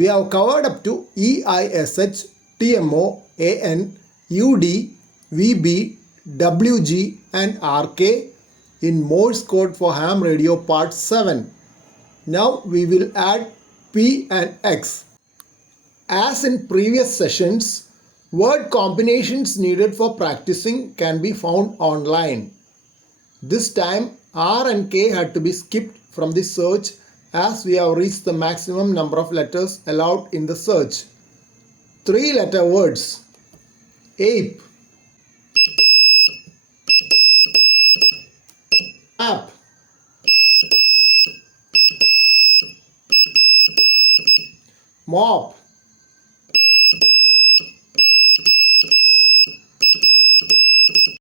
We have covered up to EISH, TMO, AN, UD, VB, WG and RK in Morse code for ham radio part 7. Now we will add P and X. As in previous sessions, word combinations needed for practicing can be found online. This time R and K had to be skipped from the search as we have reached the maximum number of letters allowed in the search. 3-letter words: ape, map, mop,